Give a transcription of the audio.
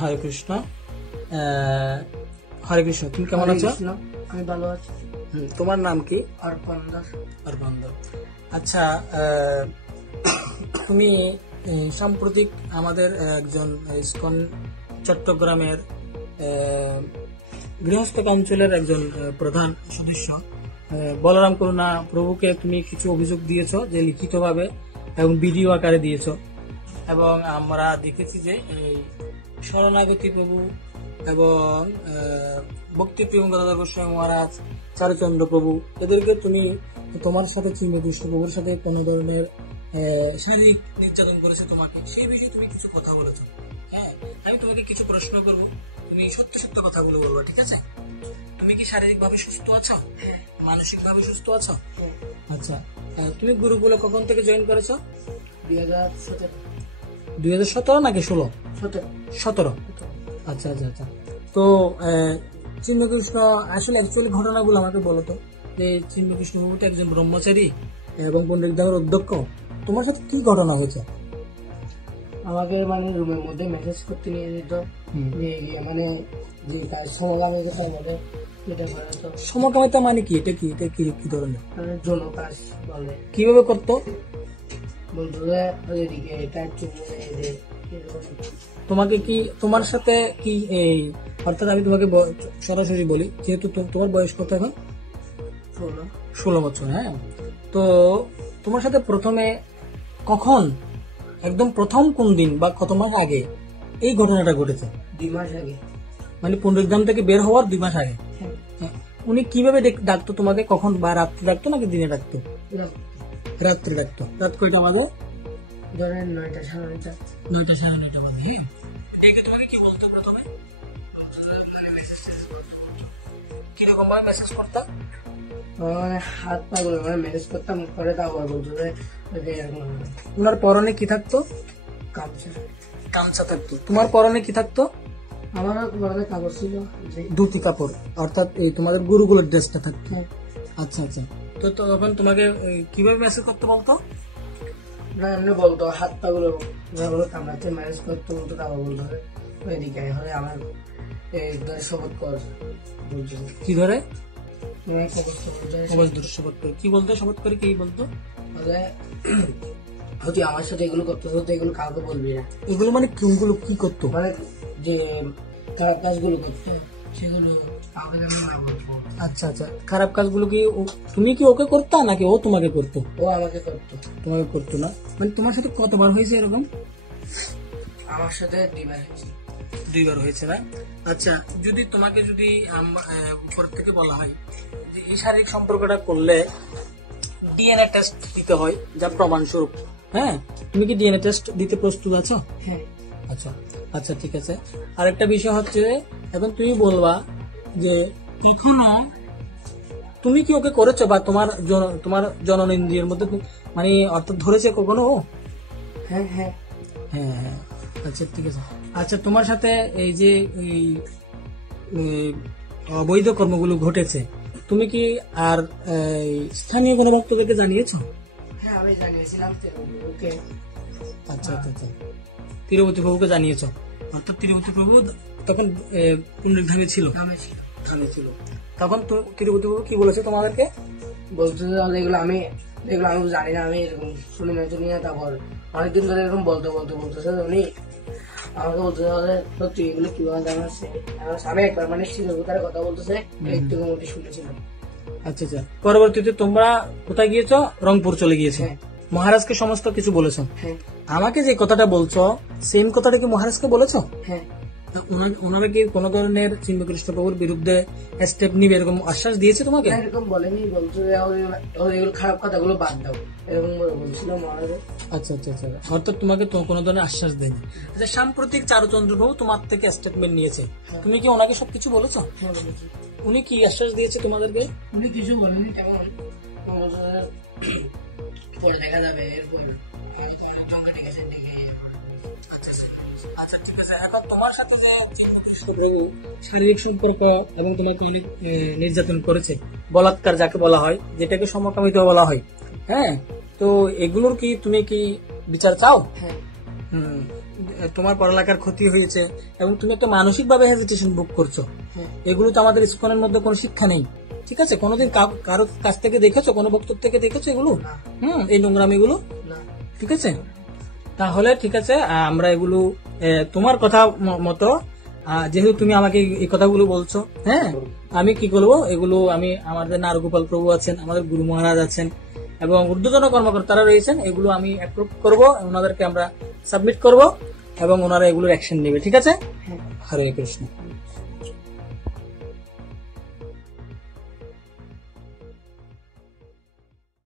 হরে কৃষ্ণ। হরে কৃষ্ণ, তুমি কেমন আছো? আমি ভালো আছি। তোমার নাম কি? অর্পণ দাস। অর্পণ দাস। আচ্ছা, তুমি সাম্প্রতিক আমাদের একজন ইসকন চট্টগ্রামের গৃহস্থ কাউন্সিলের একজন প্রধান সদস্য বলরাম করুণা প্রভুকে তুমি কিছু অভিযোগ দিয়েছো, যে লিখিতভাবে এবং ভিডিও আকারে দিয়েছো, এবং আমরা দেখেছি যে এই শরণাগতি প্রভু এবং ভক্তিপ্রিয় গদাধর গোস্বামী মহারাজ, চারুচন্দ্র প্রভু, এদেরকে তুমি তোমার সাথে চিন্ময়কৃষ্ণ প্রভুর সাথে কোনো ধরনের শারীরিক নির্যাতন করেছে তোমাকে, সেই বিষয়ে তুমি কিছু কথা বলেছো। হ্যাঁ, আমি তোমাকে কিছু প্রশ্ন করবো, তুমি সত্য সত্য কথাগুলো বলবো, ঠিক আছে? তুমি কি শারীরিক ভাবে সুস্থ আছো? মানসিক ভাবে সুস্থ আছো? আচ্ছা, তুমি গুরুকুলে কখন থেকে জয়েন করেছো? 2017 নাকি 16? 17। আচ্ছা আচ্ছা আচ্ছা। তো চিন্ময়কৃষ্ণ আসলে অ্যাকচুয়ালি ঘটনাগুলো আমাকে বলো তো, যে চিন্ময়কৃষ্ণ প্রভুটা একজন ব্রহ্মচারী এবং পণ্ডিত ধামের অধ্যক্ষ, তোমার সাথে কি ঘটনা হয়েছে? আমাকে মানে রুমের মধ্যে মেসেজ করতে নিয়ে যেত, মানে যে তার সমকামিতা বলে, এটা করে তো। সমকামিতা মানে কি? এটা কি ধরনের? মানে যৌন কাজ বলে। কিভাবে করতো? বলতো এদিকে এটা চুমুনে তোমাকে কি, তোমার সাথে কি এই, অর্থাৎ আমি তোমাকে সরাসরি বলি, যেহেতু তোমার বয়স কত এখন? 16 বছর। হ্যাঁ, তো তোমার সাথে প্রথমে কখন, একদম প্রথম কোন দিন বা কত মাস আগে এই ঘটনাটা ঘটেছে? 2 মাস আগে। মানে পুনরুদ্ধাম থেকে বের হওয়ার 2 মাস আগে। উনি কিভাবে ডাকতো তোমাকে? কখন, বা রাত্রে ডাকতো নাকি দিনে ডাকতো? রাত্রে ডাকতো। রাত কয়টা বাজে? ধরেন 9টা, 9:30। 9টা, 9:30 বাজে। তোমাকে কি বলতো প্রথমে? কিরকম ভাবে মেসেজ করতাম? মানে হাত পা গুলো মানে মেসেজ করতাম, করে তারপর বলতো যে তোমার পরনে কি থাকতো? গামছা থাকতো। তোমার পরনে কি থাকতো? আমার পরনে কাপড় ছিল, ধুতি কাপড়, অর্থাৎ এই তোমাদের গুরুগুলোর ড্রেসটা থাকতো। আচ্ছা আচ্ছা। তো তখন তোমাকে কিভাবে মেসেজ করতে বলতো? না এমনি বলতো, হাত পা গুলো কামড়াতে ম্যানেজ করতে বলতো, তারপর বলতো এদিকে হলে আমার ধরে শপথ কর বলতো। কি ধরে? শপথ কর। কি বলতো? শপথ করে কি বলতো? তুই আমার সাথে এগুলো করতে হতো, এগুলো কাউকে বলবি না। এগুলো মানে কোনগুলো কি করতো? মানে যে খারাপ কাজগুলো করতো সেগুলো কাউকে যেন না বলতো। আচ্ছা আচ্ছা। খারাপ কাজগুলো কি তুমি কি ওকে করতা নাকি ও তোমাকে করতো? ও আমাকে করতো। তোমাকে করতো না? মানে তোমার সাথে কতবার হয়েছে এরকম? আমার সাথে 2বার হয়েছে। 2বার হয়েছে না? আচ্ছা, যদি তোমাকে যদি উপর থেকে বলা হয় যে এই শারীরিক সম্পর্কটা করলে ডিএনএ টেস্ট দিতে হয় যা প্রমাণস্বরূপ, হ্যাঁ, তুমি কি ডিএনএ টেস্ট দিতে প্রস্তুত আছো? হ্যাঁ। আচ্ছা আচ্ছা, ঠিক আছে। আরেকটা বিষয় হচ্ছে, এখন তুমি বলবা যে এখনো তুমি কি ওকে করেছো, বা তোমার জননেন্দ্রিয়ের মধ্যে মানে অর্থাৎ ধরেছে কখনো ও? হ্যাঁ হ্যাঁ হ্যাঁ হ্যাঁ। আচ্ছা ঠিক আছে। আচ্ছা, তোমার সাথে এই যে অবৈধ কর্মগুলো ঘটেছে, তুমি কি আর স্থানীয় কোনো ভক্তদেরকে জানিয়েছো? হ্যাঁ, আমি জানিয়েছিলাম তিরুপতিকে। আচ্ছা আচ্ছা আচ্ছা, তিরুপতি প্রভুকে জানিয়েছো? অর্থাৎ তিরুপতি প্রভু তখন পুনরুদ্ধামে ছিল? ছিল। তখন তিরুপতি প্রভু কি বলেছে তোমাদেরকে? বলতে এগুলো আমি জানি না, আমি এরকম শুনি না। তারপর অনেকদিন ধরে এরকম বলতেছে উনি আমাকে বলতে সত্যি এগুলো কিভাবে জানাচ্ছে। আমি একবার মানে শিরোতার কথা বলতেছে, একটু মোটি শুনেছিলাম। আচ্ছা আচ্ছা। পরবর্তীতে তোমরা কোথায় গিয়েছো? রংপুর চলে গিয়েছো। মহারাজকে সমস্ত কিছু বলেছো? আমাকে যে কথাটা বলছো সেম কথাটা কি মহারাজকে বলেছো? হ্যাঁ। ওনারা কি কোন ধরনের চিন্ময়কৃষ্ণ প্রভুর বিরুদ্ধে স্টেপ নিবে এরকম আশ্বাস দিয়েছে তোমাকে? এরকম বলেনি, বলছো এগুলো খারাপ কথাগুলো বাদ দাও, এরকম বলছিল মহারাজ। আচ্ছা আচ্ছা আচ্ছা। অর্থাৎ তোমাকে তো কোনো ধরনের আশ্বাস দেয়নি। আচ্ছা, সাম্প্রতিক চারুচন্দ্র প্রভু তোমার থেকে স্টেটমেন্ট নিয়েছে, তুমি কি ওনাকে সবকিছু বলেছো? হ্যাঁ বলেছি। উনি কি আশ্বাস দিয়েছে তোমাদেরকে? উনি কিছু বলেনি, তেমন পরে দেখা যাবে। আচ্ছা ঠিক আছে। এখন তোমার সাথে যে চিন্ময়কৃষ্ণ প্রভু শারীরিক সম্পর্ক এবং তোমাকে অনেক নির্যাতন করেছে, বলাৎকার যাকে বলা হয়, যেটাকে সমকামিতা বলা হয়, হ্যাঁ, তো এগুলোর কি তুমি কি বিচার চাও? হ্যাঁ। তোমার পড়ালেখার ক্ষতি হয়েছে এবং তুমি একটা মানসিক ভাবে হেজিটেশন ভোগ করছো, এগুলো তো আমাদের ইসকনের মধ্যে কোনো শিক্ষা নেই। ঠিক আছে, কোনোদিন কারো কাছ থেকে দেখেছো, কোনো বক্তব্য থেকে দেখেছো এগুলো? এই নোংরামি গুলো? ঠিক আছে, তাহলে ঠিক আছে, আমরা এগুলো তোমার কথা মতো, যেহেতু তুমি আমাকে এই কথাগুলো বলছো, হ্যাঁ, আমি কি করবো, এগুলো আমি আমাদের নারগোপাল প্রভু আছেন, আমাদের গুরু মহারাজ আছেন এবং ঊর্ধ্বতন কর্মকর্তারা রয়েছেন, এগুলো আমি অ্যাপ্রুভ করবো, ওনাদেরকে আমরা সাবমিট করব এবং ওনারা এগুলোর অ্যাকশন নেবে। ঠিক আছে, হরে কৃষ্ণ।